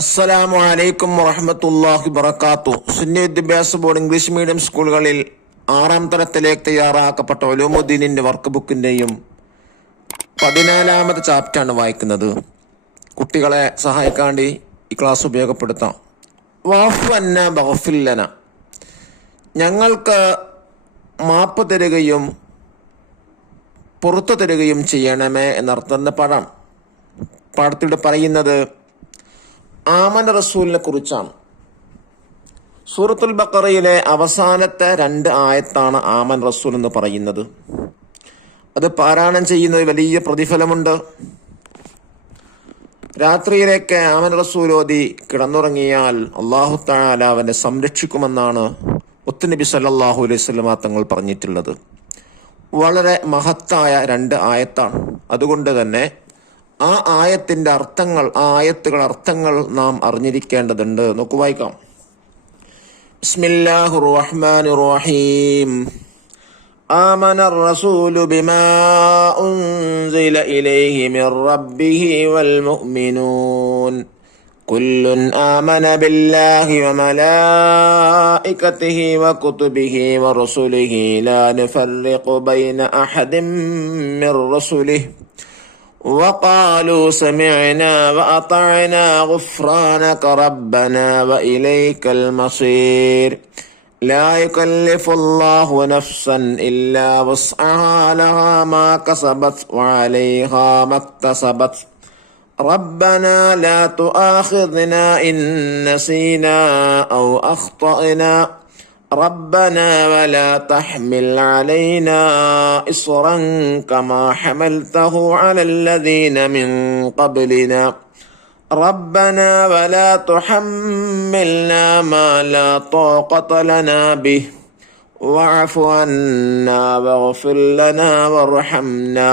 അസ്സലാമു അലൈക്കും വറഹ്മത്തുള്ളാഹി വബറകാതുഹു. സുന്നി വിദ്യാഭ്യാസ ബോർഡ് ഇംഗ്ലീഷ് മീഡിയം സ്കൂളുകളിൽ 6ാം തരത്തിലേക്ക് തയ്യാറാക്കപ്പെട്ട ഉലൂമുദ്ദീനിന്റെ വർക്ക് ബുക്കിന്റെയും 14ാമത്തെ ചാപ്റ്ററാണ് വായിക്കുന്നത്. കുട്ടികളെ സഹായിക്കാണ്ടി ഈ ക്ലാസ് ഉപയോഗപ്പെടുത്താം. വഅഫു അന്നാ വഗ്ഫിർ ലനാ, ഞങ്ങൾക്ക് മാപ്പ് തരികയും പുറത്തു തരികയും ചെയ്യണമേ എന്നർത്ഥം പാഠം. പാഠത്തിലൂടെ പറയുന്നത് ആമന റസൂലിനെ കുറിച്ചാണ്. സൂറത്തുൽ ബഖറയിലെ അവസാനത്തെ 2 ആയത്താണ് ആമൻ റസൂൽ എന്ന് പറയുന്നത്. അത് പാരായണം ചെയ്യുന്നത് വലിയ പ്രതിഫലമുണ്ട്. രാത്രിയിലേക്ക് ആമൻ റസൂൽ ഓതി കിടന്നുറങ്ങിയാൽ അല്ലാഹു തആല അവനെ സംരക്ഷിക്കുമെന്നാണ് മുത്തുനബി സല്ലല്ലാഹു അലൈഹി വസല്ലം തങ്ങൾ പറഞ്ഞിട്ടുള്ളത്. വളരെ മഹത്തായ 2 ആയത്താണ്. അതുകൊണ്ട് തന്നെ ആ ആയത്തിന്റെ അർത്ഥങ്ങൾ നാം അറിഞ്ഞിരിക്കേണ്ടതുണ്ട്. നോക്കൂ, വായിക്കാം. ബിസ്മില്ലാഹിർ റഹ്മാനിർ റഹീം. ആമനർ റസൂലു ബിമാ ഉൻസില ഇലൈഹി മിർ റബ്ബിഹി വൽ മുഅ്മിനൂൻ കുല്ലുൻ ആമന ബില്ലാഹി വമലായികതിഹി വകുതുബിഹി വറസുലിഹി ലാ നുഫർരിഖു ബൈന അഹദിൻ മിർ റസുലിഹി وقالوا سمعنا وأطعنا غفرانك ربنا وإليك المصير لا يكلف الله نفسا إلا وسعها لها ما كسبت وعليها ما اكتسبت ربنا لا تؤاخذنا إن نسينا أو أخطأنا ربنا ولا تحمل علينا إصرا كما حملته على الذين من قبلنا ربنا ولا تحملنا ما لا طاقة لنا به واعف عنا واغفر لنا وارحمنا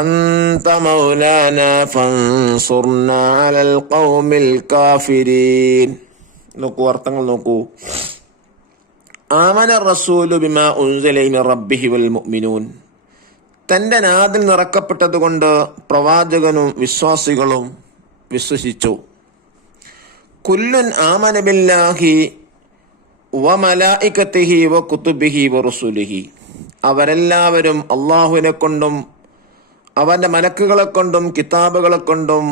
أنت مولانا فانصرنا على القوم الكافرين. നോക്കൂ, അർത്ഥങ്ങൾ നോക്കൂ. ആമന റസൂലു ബിമാ ഉൻസില മിർ റബ്ബിഹി വൽ മുഅ്മിനൂൻ, തന്റെ നാഥിൽ നിറക്കപ്പെട്ടതുകൊണ്ട് പ്രവാചകനും വിശ്വാസികളും വിശ്വസിച്ചു. കുല്ലുൻ ആമന ബില്ലാഹി വമലായികതിഹി വകുതുബിഹി വറസുലിഹി, അവരെല്ലാവരും അല്ലാഹുവിനെ കൊണ്ടും അവന്റെ മലക്കുകളെ കൊണ്ടും കിതാബുകളെ കൊണ്ടും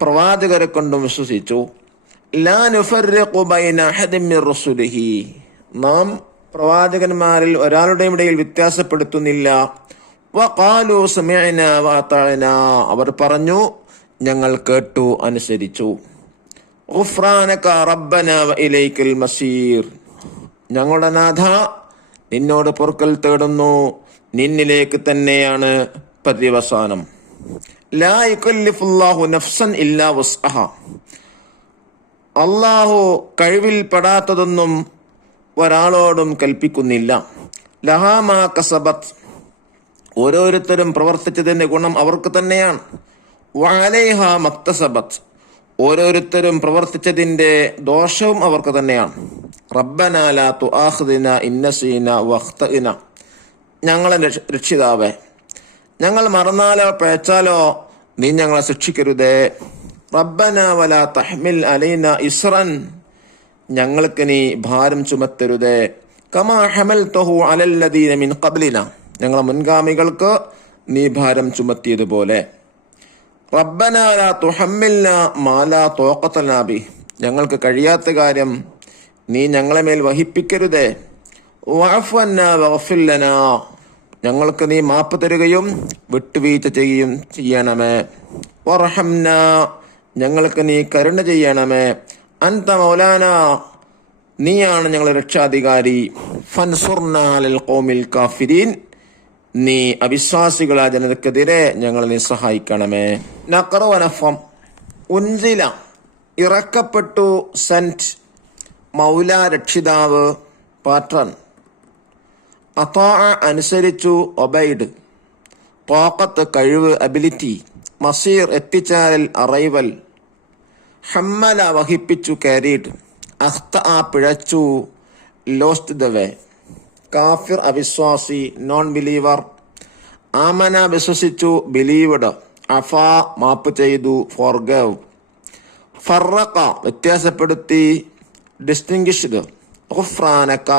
പ്രവാചകരെ കൊണ്ടും വിശ്വസിച്ചു. ലാ നുഫർരിഖു ബൈന അഹദിൻ മിർ റസുലിഹി, നാം പ്രവാചകന്മാരിൽ ഒരാളുടെയും ഇടയിൽ വ്യത്യാസപ്പെടുത്തുന്നില്ല. വഖാലു സമിഅനാ വഅതഅനാ, അവർ പറഞ്ഞു ഞങ്ങൾ കേട്ടു അനുസരിച്ചു. ഗുഫ്രാനക റബ്ബനാ വഇലൈക്കൽ മസീർ, ഞങ്ങളുടെ നാഥ നിന്നോട് പൊറുക്കൽ തേടുന്നു, നിന്നിലേക്ക് തന്നെയാണ് പര്യവസാനം. ലാ യുകല്ലിഫുല്ലാഹു നഫ്സൻ ഇല്ലാ വസ്അഹാ, അല്ലാഹു കഴിവിൽ പെടാത്തതൊന്നും ഒരാളോടും കൽപ്പിക്കുന്നില്ല. ലഹാ മാ കസബത്ത്, ഓരോരുത്തരും പ്രവർത്തിച്ചതിന്റെ ഗുണം അവർക്ക് തന്നെയാണ്. വഅലൈഹാ മക്തസബത്ത്, ഓരോരുത്തരും പ്രവർത്തിച്ചതിന്റെ ദോഷവും അവർക്ക് തന്നെയാണ്. റബ്ബനാ ലാ തുആഖിദ്നാ ഇൻ നസീനാ വഖ്തഅനാ, ഞങ്ങളെ രക്ഷിതാവേ, ഞങ്ങൾ മറന്നാലോ പിഴച്ചാലോ നീ ഞങ്ങളെ ശിക്ഷിക്കരുതേ. റബ്ബനാ വലാ തഹ്മിൽ അലൈനാ ഇസ്റൻ, ഞങ്ങൾക്ക് നീ ഭാരം ചുമത്തരുതേ. കമാ ഹമൽതഹു അലല്ലദീന മിൻ ഖബ്ലിന, ഞങ്ങളെ മുൻഗാമികൾക്ക് നീ ഭാരം ചുമത്തിയതുപോലെ. റബ്ബനാ ലാ തുഹമ്മിൽനാ മാ ലാ ത്വാഖത ലനാ ബിഹി, ഞങ്ങൾക്ക് കഴിയാത്ത കാര്യം നീ ഞങ്ങളെ മേൽ വഹിപ്പിക്കരുതേ. വഅഫു അന്നാ വഗ്ഫിർ ലനാ, ഞങ്ങൾക്ക് നീ മാപ്പ് തരുകയും വിട്ടുവീഴ്ച ചെയ്യുകയും ചെയ്യണമേ. വർഹംനാ, ഞങ്ങൾക്ക് നീ കരുണ ചെയ്യണമേ. അൻത മൗലാന, നീയാണ് ഞങ്ങളുടെ രക്ഷാധികാരി. ഫൻസുർനാ അലൽ ഖൗമിൽ കാഫിരീൻ, നീ അവിശ്വാസികളായ ജനതക്കെതിരെ ഞങ്ങളെ നീ സഹായിക്കണമേ. നഖറ വനഫം. ഉൻസില, ഇറക്കപ്പെട്ടു. സെന്റ്, മൗല രക്ഷിതാവ്, പാട്രൺ. അതാഅ, അനുസരിച്ചു. ഒബൈഡ്, ത്വാഖത്ത് കഴിവ്, അബിലിറ്റി. മസീർ, എത്തിച്ചേരൽ, അറൈവൽ. ഹമ്മല, വഹിപ്പിച്ചു, കാരീഡ്. അഖ്തഅ, പിഴച്ചു, ലോസ്റ്റ് ദ വേ. കാഫിർ, അവിശ്വാസി, നോൺ ബിലീവർ. ആമന, വിശ്വസിച്ചു, ബിലീവ്ഡ്. അഫ, മാപ്പ് ചെയ്തു, ഫോർഗവ്. ഫറഖ വ്യത്യാസപ്പെടുത്തി, ഡിസ്റ്റിംഗ്വിഷ്ഡ്. ഗുഫ്രാനക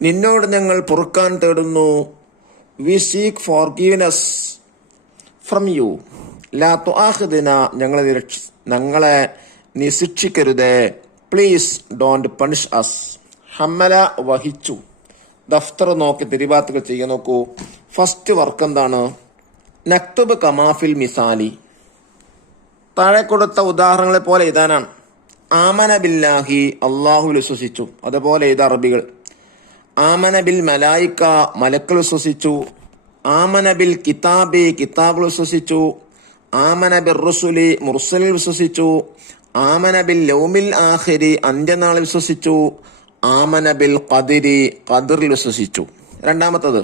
നിന്നോട് ഞങ്ങൾ പൊറുക്കാൻ തേടുന്നു. We seek forgiveness from you. ലാ തുആഖിദ്ന ഞങ്ങളെ നീ ശിക്ഷിക്കരുതേ. Please don't punish us. ഹമ്മല വഹിച്ചു. ദഫ്തർ നോക്കി തിരിവാത്തുകൾ ചെയ്യാൻ നോക്കൂ. ഫസ്റ്റ് വർക്ക് എന്താണ്? നക്തുബ് കമാഫിൽ മിസാലി. താഴെ കൊടുത്ത ഉദാഹരണങ്ങളെ പോലെ എഴുതാനാണ്. ആമന ബില്ലാഹി അള്ളാഹുൽ വിശ്വസിച്ചു. അതുപോലെ ഇത് അറബികൾ. ആമന ബിൽ മലായിക്ക മലക്കൾ വിശ്വസിച്ചു. ആമന ബിൽ കിതാബി കിതാബ് വിശ്വസിച്ചു. ആമന ബിർ റുസുലി മുർസലിൽ വിശ്വസിച്ചു. ആമന ബിൽ യൗമിൽ ആഖിരി അന്ത്യനാളിൽ വിശ്വസിച്ചു. ആമന ബിൽ ഖദരി ഖദറിൽ വിശ്വസിച്ചു. രണ്ടാമത്തത്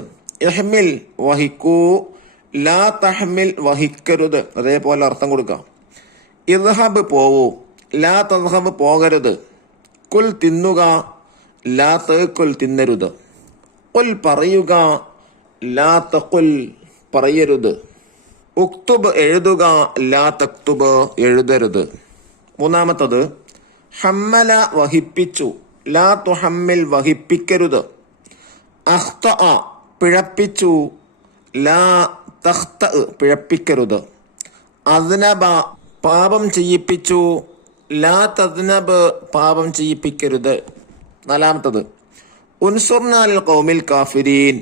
ഇഹ്മിൽ വഹിക്കൂ, ലാ തഹ്മിൽ വഹിക്കരുത്. അതേപോലെ അർത്ഥം കൊടുക്കാം. ഇദ്ഹബ് പോവൂ, ലാ തദ്ഹബ് പോകരുത്. കുൽ തിന്നുക, ലാ തഅകുൽ തിന്നരുത്. ഖുൽ പറയുക, ലാ തഖുൽ പറയരുത്. ഉക്തുബ് എഴുതുക, ലാ തക്തുബ് എഴുതരുത്. മൂന്നാമത്തത് ഹമ്മല വഹിപ്പിച്ചു, ലാ തുഹമ്മിൽ വഹിപ്പിക്കരുത്. അഖ്തഅ പിഴപ്പിച്ചു, ലാ തഖ്തഅ പിഴപ്പിക്കരുത്. അദ്നബ പാപം ചെയ്യിപ്പിച്ചു, ലാ തദ്നബ് പാപം ചെയ്യിപ്പിക്കരുത്. നാലാമത്തത് ഉൻസുർനാൽ ഖൗമിൽ കാഫിരീൻ,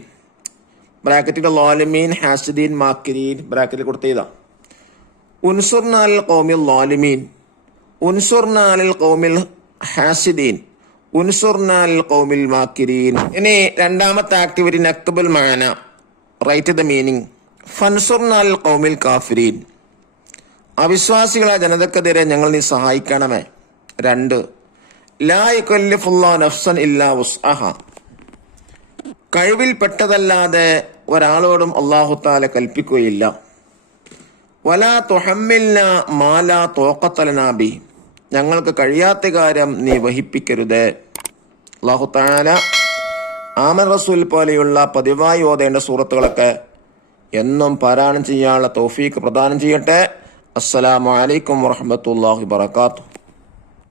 ബ്രാക്കറ്റിൽ ളാലിമീൻ ഹാസിദീൻ മാക്കിരീൻ ബ്രാക്കറ്റിൽ കൊടുത്തതാ. ഉൻസുർനാൽ ഖൗമിൽ ളാലിമീൻ, ഉൻസുർനാൽ ഖൗമിൽ ഹാസിദീൻ, ഉൻസുർനാൽ ഖൗമിൽ മാക്കിരീൻ. ഇനി രണ്ടാമത്തെ ആക്ടിവിറ്റി നക്തുബുൽ മാന, റൈറ്റ് ദ മീനിങ്. ഫൻസുർനാൽ ഖൗമിൽ കാഫിരീൻ, അവിശ്വാസികളെ ജനതക്കെതിരെ ഞങ്ങൾ നീ സഹായിക്കണമേ. 2 ലാ യുകല്ലിഫുല്ലാഹു നഫ്സൻ ഇല്ലാ വുസ്അഹ, കഴിവിൽപ്പെട്ടതല്ലാതെ ഒരാളോടും അല്ലാഹു തആല കൽപ്പിക്കുകയില്ല. വലാ തുഹമ്മിൽന മാ ലാ തൗഖത ലനാ ബി, ഞങ്ങൾക്ക് കഴിയാത്ത കാര്യം നീ വഹിപ്പിക്കരുതേ. അല്ലാഹു തആല ആമൻ റസൂൽ പോലെയുള്ള പതിവായി ഓതേണ്ട സൂറത്തുകളൊക്കെ എന്നും പാരായണം ചെയ്യാനുള്ള തൗഫീഖ് പ്രദാനം ചെയ്യട്ടെ. അസ്സലാമു അലൈക്കും വറഹ്മത്തുള്ളാഹി വബറകാതുഹു.